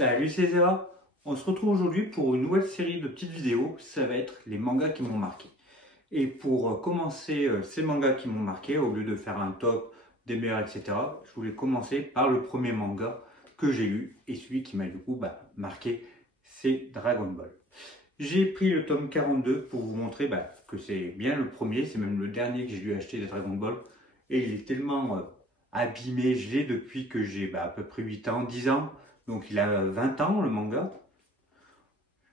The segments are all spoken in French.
Salut, c'est Zera. On se retrouve aujourd'hui pour une nouvelle série de petites vidéos. Ça va être les mangas qui m'ont marqué. Et pour commencer ces mangas qui m'ont marqué, au lieu de faire un top des meilleurs, etc., je voulais commencer par le premier manga que j'ai lu et celui qui m'a du coup marqué, c'est Dragon Ball. J'ai pris le tome 42 pour vous montrer que c'est bien le premier, c'est même le dernier que j'ai dû acheter de Dragon Ball. Et il est tellement abîmé, je l'ai depuis que j'ai à peu près 8 ans, 10 ans. Donc il a 20 ans le manga.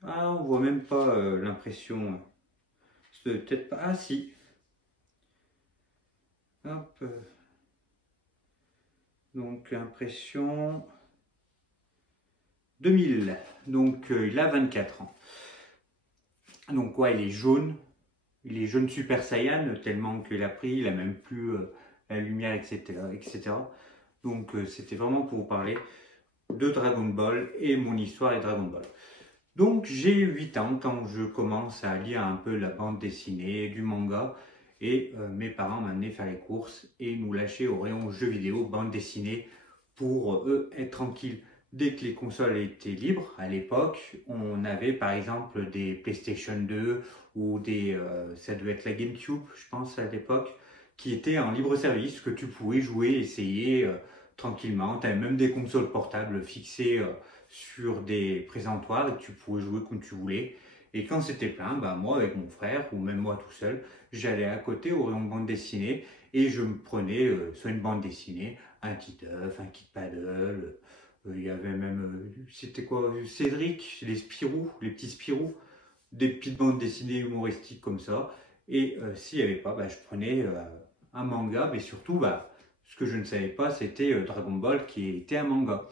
Ah, on voit même pas l'impression. C'est peut-être pas. Ah si. Hop. Donc impression 2000. Donc il a 24 ans. Donc ouais, il est jaune. Il est jaune Super Saiyan tellement qu'il a pris, il a même plus la lumière, etc. etc. Donc c'était vraiment pour vous parler de Dragon Ball et mon histoire et Dragon Ball. Donc j'ai 8 ans quand je commence à lire un peu la bande dessinée, du manga, et mes parents m'amenaient faire les courses et nous lâchaient au rayon jeux vidéo, bande dessinée, pour eux être tranquilles. Dès que les consoles étaient libres, à l'époque, on avait par exemple des PlayStation 2 ou ça devait être la GameCube, je pense à l'époque, qui étaient en libre service, que tu pouvais jouer, essayer tranquillement. Tu avais même des consoles portables fixées sur des présentoirs et tu pouvais jouer comme tu voulais. Et quand c'était plein, moi avec mon frère ou même moi tout seul, j'allais à côté au rayon de bande dessinée et je me prenais soit une bande dessinée, un Kid Œuf, un Kid Paddle. Il y avait même, c'était quoi, Cédric, les Spirou, les petits Spirou, des petites bandes dessinées humoristiques comme ça. Et s'il n'y avait pas, je prenais un manga, mais surtout, ce que je ne savais pas, c'était Dragon Ball qui était un manga.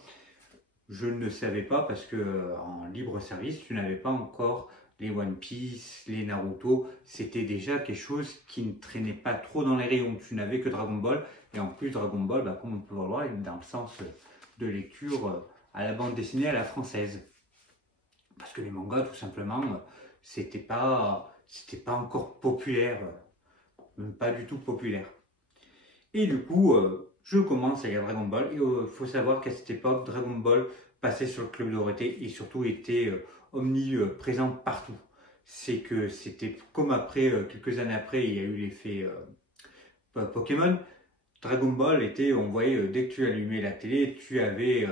Je ne savais pas parce que en libre service, tu n'avais pas encore les One Piece, les Naruto. C'était déjà quelque chose qui ne traînait pas trop dans les rayons. Tu n'avais que Dragon Ball. Et en plus, Dragon Ball, comme on peut le voir, il est dans le sens de lecture à la bande dessinée à la française. Parce que les mangas, tout simplement, c'était pas encore populaire. Même pas du tout populaire. Et du coup, je commence à lire Dragon Ball. Et il faut savoir qu'à cette époque, Dragon Ball passait sur le Club Dorothée et surtout était omniprésent partout. C'est que c'était comme après, quelques années après, il y a eu l'effet Pokémon. Dragon Ball était, on voyait, dès que tu allumais la télé, tu avais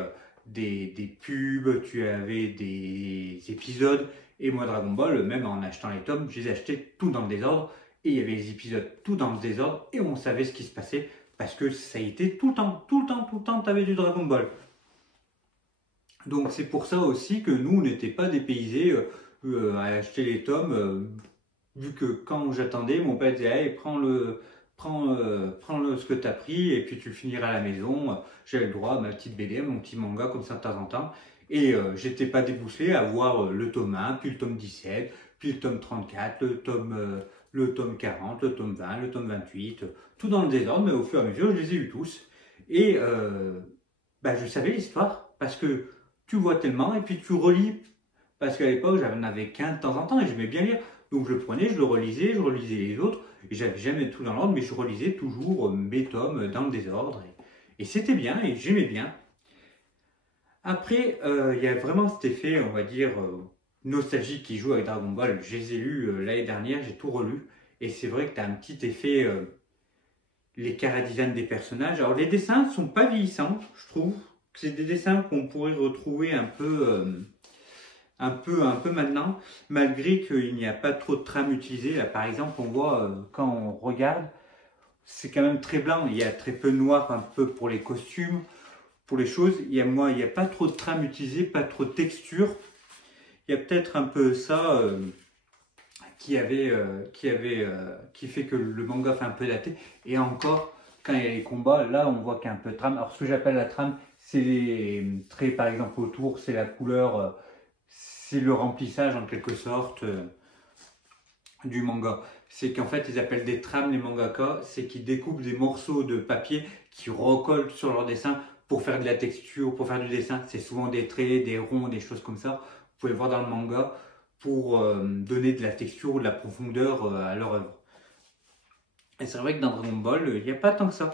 des pubs, tu avais des épisodes. Et moi, Dragon Ball, même en achetant les tomes, je les achetais tout dans le désordre. Et il y avait les épisodes tout dans le désordre. Et on savait ce qui se passait. Parce que ça a été tout le temps, tout le temps, tout le temps, tu avais du Dragon Ball. Donc c'est pour ça aussi que nous, on n'était pas dépaysés à acheter les tomes. Vu que quand j'attendais, mon père disait hey, prends ce que tu as pris et puis tu le finiras à la maison. J'avais le droit à ma petite BD, mon petit manga comme ça de temps en temps. Et j'étais pas déboussolé à voir le tome 1, puis le tome 17, puis le tome 34, le tome 40, le tome 20, le tome 28, tout dans le désordre, mais au fur et à mesure, je les ai eus tous. Et je savais l'histoire parce que tu vois tellement et puis tu relis. Parce qu'à l'époque, j'en avais qu'un de temps en temps et j'aimais bien lire. Donc je le prenais, je relisais les autres. Et j'avais jamais tout dans l'ordre, mais je relisais toujours mes tomes dans le désordre. Et c'était bien et j'aimais bien. Après, il y a vraiment cet effet, on va dire, nostalgique qui joue avec Dragon Ball. Je les ai lus l'année dernière, j'ai tout relu. Et c'est vrai que tu as un petit effet, les chara-design des personnages. Alors les dessins ne sont pas vieillissants, je trouve. C'est des dessins qu'on pourrait retrouver un peu maintenant, malgré qu'il n'y a pas trop de trames utilisées. Là, par exemple, on voit, quand on regarde, c'est quand même très blanc. Il y a très peu de noir, un peu pour les costumes, pour les choses. Il n'y a pas trop de trames utilisées, pas trop de texture. Il y a peut-être un peu ça qui fait que le manga fait un peu daté. Et encore, quand il y a les combats, là, on voit qu'il y a un peu de trame. Alors, ce que j'appelle la trame, c'est les traits, par exemple, autour, c'est la couleur, c'est le remplissage, en quelque sorte, du manga. C'est qu'en fait, ils appellent des trames les mangaka, c'est qu'ils découpent des morceaux de papier qui recollent sur leur dessin pour faire de la texture, pour faire du dessin. C'est souvent des traits, des ronds, des choses comme ça. Vous pouvez voir dans le manga pour donner de la texture ou de la profondeur à leur œuvre. Et c'est vrai que dans Dragon Ball, il n'y a pas tant que ça.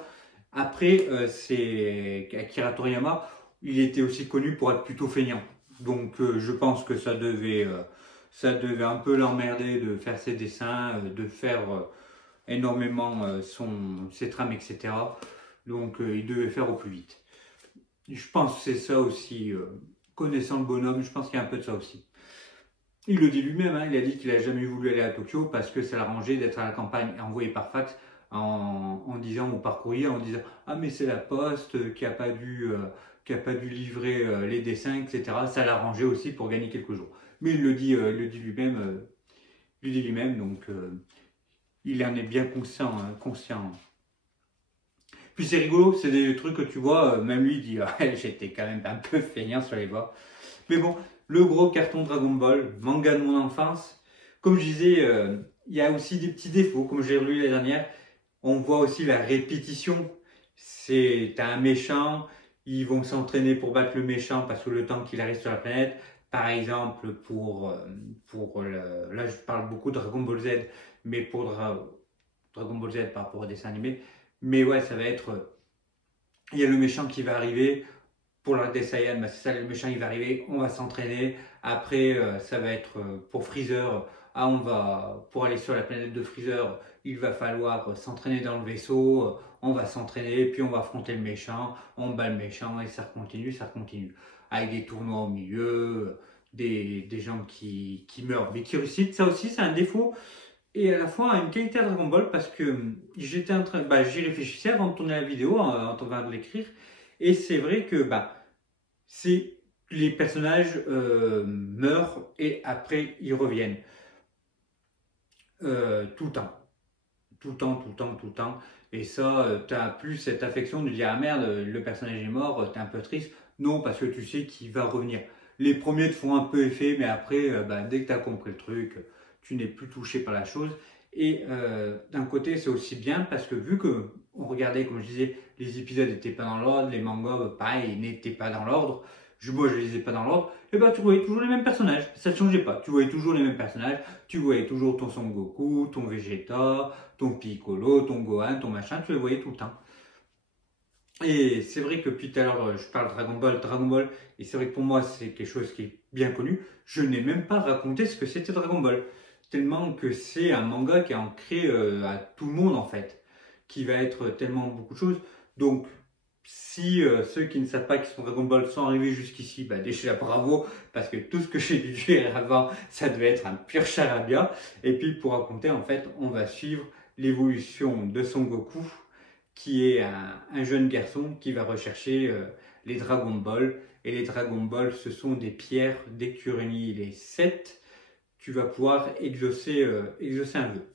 Après, c'est Akira Toriyama, il était aussi connu pour être plutôt feignant. Donc je pense que ça devait un peu l'emmerder de faire ses dessins, de faire énormément ses trames, etc. Donc il devait faire au plus vite. Je pense que c'est ça aussi, connaissant le bonhomme, je pense qu'il y a un peu de ça aussi. Il le dit lui-même, hein, il a dit qu'il n'a jamais voulu aller à Tokyo parce que ça l'arrangeait d'être à la campagne et envoyé par fax en disant, ou par courrier, en disant ah mais c'est la poste qui n'a pas dû livrer les dessins, etc. Ça l'arrangeait aussi pour gagner quelques jours. Mais il le dit lui-même, donc il en est bien conscient, hein, conscient. Puis c'est rigolo, c'est des trucs que tu vois, même lui dit j'étais quand même un peu feignant sur les bords. Mais bon, le gros carton Dragon Ball, manga de mon enfance, comme je disais, il y a aussi des petits défauts, comme j'ai relu la dernière, on voit aussi la répétition. T'as un méchant, ils vont s'entraîner pour battre le méchant parce que le temps qu'il arrive sur la planète, par exemple là je parle beaucoup de Dragon Ball Z, mais pour Dragon Ball Z par rapport au dessin animé, mais ouais ça va être, il y a le méchant qui va arriver, pour l'arc des Saiyans, bah c'est ça, le méchant il va arriver, on va s'entraîner. Après, ça va être pour Freezer, pour aller sur la planète de Freezer, il va falloir s'entraîner dans le vaisseau, on va s'entraîner, puis on va affronter le méchant, on bat le méchant, et ça continue, ça continue. Avec des tournois au milieu, des gens qui meurent, mais qui réussissent. Ça aussi, c'est un défaut et à la fois une qualité à Dragon Ball parce que j'étais en train, j'y réfléchissais avant de tourner la vidéo, en train de l'écrire, et c'est vrai que c'est les personnages meurent et après ils reviennent tout le temps, tout le temps, tout le temps, tout le temps. Et ça, tu n'as plus cette affection de dire ah merde, le personnage est mort, t'es un peu triste. Non, parce que tu sais qu'il va revenir. Les premiers te font un peu effet, mais après, dès que tu as compris le truc, tu n'es plus touché par la chose. Et d'un côté, c'est aussi bien parce que vu que on regardait, comme je disais, les épisodes n'étaient pas dans l'ordre, les mangas, pareil, n'étaient pas dans l'ordre. Moi, je les lisais pas dans l'ordre. Et tu voyais toujours les mêmes personnages. Ça ne changeait pas. Tu voyais toujours les mêmes personnages. Tu voyais toujours ton Son Goku, ton Vegeta, ton Piccolo, ton Gohan, ton machin. Tu les voyais tout le temps. Et c'est vrai que depuis tout à l'heure, je parle Dragon Ball, et c'est vrai que pour moi, c'est quelque chose qui est bien connu. Je n'ai même pas raconté ce que c'était Dragon Ball. Tellement que c'est un manga qui est ancré à tout le monde, en fait. Qui va être tellement beaucoup de choses. Donc, si ceux qui ne savent pas qui sont Dragon Ball sont arrivés jusqu'ici, déjà bravo, parce que tout ce que j'ai dû dire avant, ça devait être un pur charabia. Et puis pour raconter, en fait, on va suivre l'évolution de Son Goku, qui est un jeune garçon qui va rechercher les Dragon Ball. Et les Dragon Ball, ce sont des pierres. Dès que tu réunis les 7, tu vas pouvoir exaucer un vœu.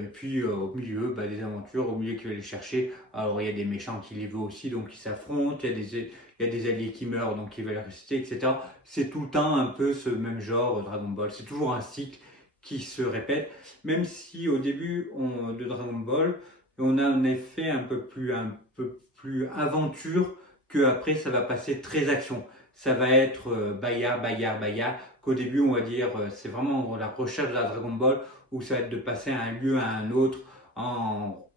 Et puis au milieu, des aventures, au milieu qui va les chercher. Alors il y a des méchants qui les veulent aussi, donc ils s'affrontent. Il y a des alliés qui meurent, donc ils veulent rester, etc. C'est tout le temps un peu ce même genre Dragon Ball. C'est toujours un cycle qui se répète. Même si au début de Dragon Ball, on a un effet un peu plus aventure, que après ça va passer très action. Ça va être bagarre, bagarre, bagarre. Qu'au début, on va dire, c'est vraiment la recherche de la Dragon Ball, où ça va être de passer à un lieu à un autre en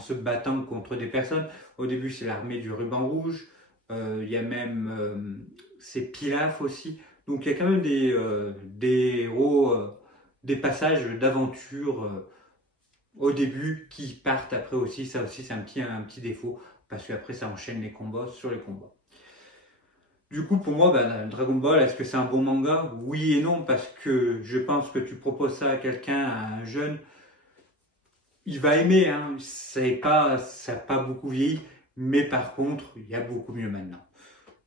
se battant contre des personnes. Au début, c'est l'armée du ruban rouge. Il y a même c'est Pilaf aussi. Donc il y a quand même des héros, des passages d'aventure au début qui partent après aussi. Ça aussi, c'est un petit défaut parce qu'après, ça enchaîne les combats sur les combats. Du coup, pour moi, Dragon Ball, est-ce que c'est un bon manga? Oui et non, parce que je pense que tu proposes ça à quelqu'un, à un jeune, il va aimer, hein. Ça n'a pas beaucoup vieilli, mais par contre, il y a beaucoup mieux maintenant.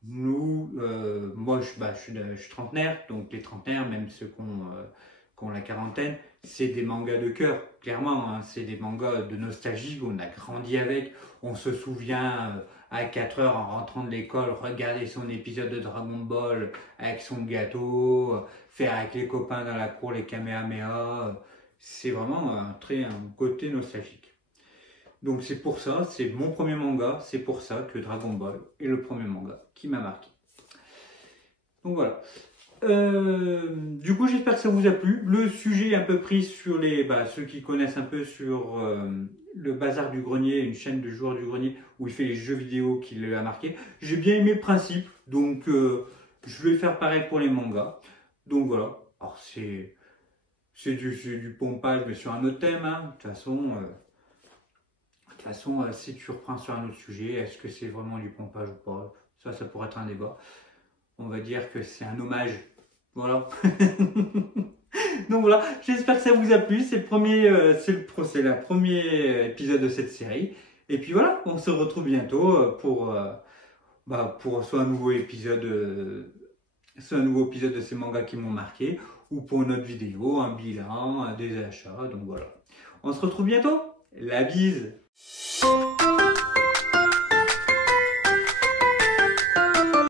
Moi, je suis trentenaire, donc les trentenaires, même ceux qui ont la quarantaine, c'est des mangas de cœur, clairement, hein. C'est des mangas de nostalgie, on a grandi avec, on se souvient à 4 heures en rentrant de l'école, regarder son épisode de Dragon Ball avec son gâteau, faire avec les copains dans la cour les Kamehameha, c'est vraiment un côté nostalgique. Donc c'est pour ça, c'est mon premier manga, c'est pour ça que Dragon Ball est le premier manga qui m'a marqué. Donc voilà. Du coup, j'espère que ça vous a plu. Le sujet est un peu pris sur ceux qui connaissent un peu sur le Bazar du Grenier, une chaîne de joueurs du grenier où il fait les jeux vidéo qui l'a marqué. J'ai bien aimé le principe Donc je vais faire pareil pour les mangas. Donc voilà. Alors c'est du pompage, mais sur un autre thème. Hein. De toute façon, si tu reprends sur un autre sujet, est-ce que c'est vraiment du pompage ou pas? Ça pourrait être un débat. On va dire que c'est un hommage. Voilà. Donc voilà, j'espère que ça vous a plu. C'est le premier épisode de cette série. Et puis voilà, on se retrouve bientôt pour soit un nouveau épisode de ces mangas qui m'ont marqué, ou pour une autre vidéo, un bilan, des achats. Donc voilà. On se retrouve bientôt. La bise!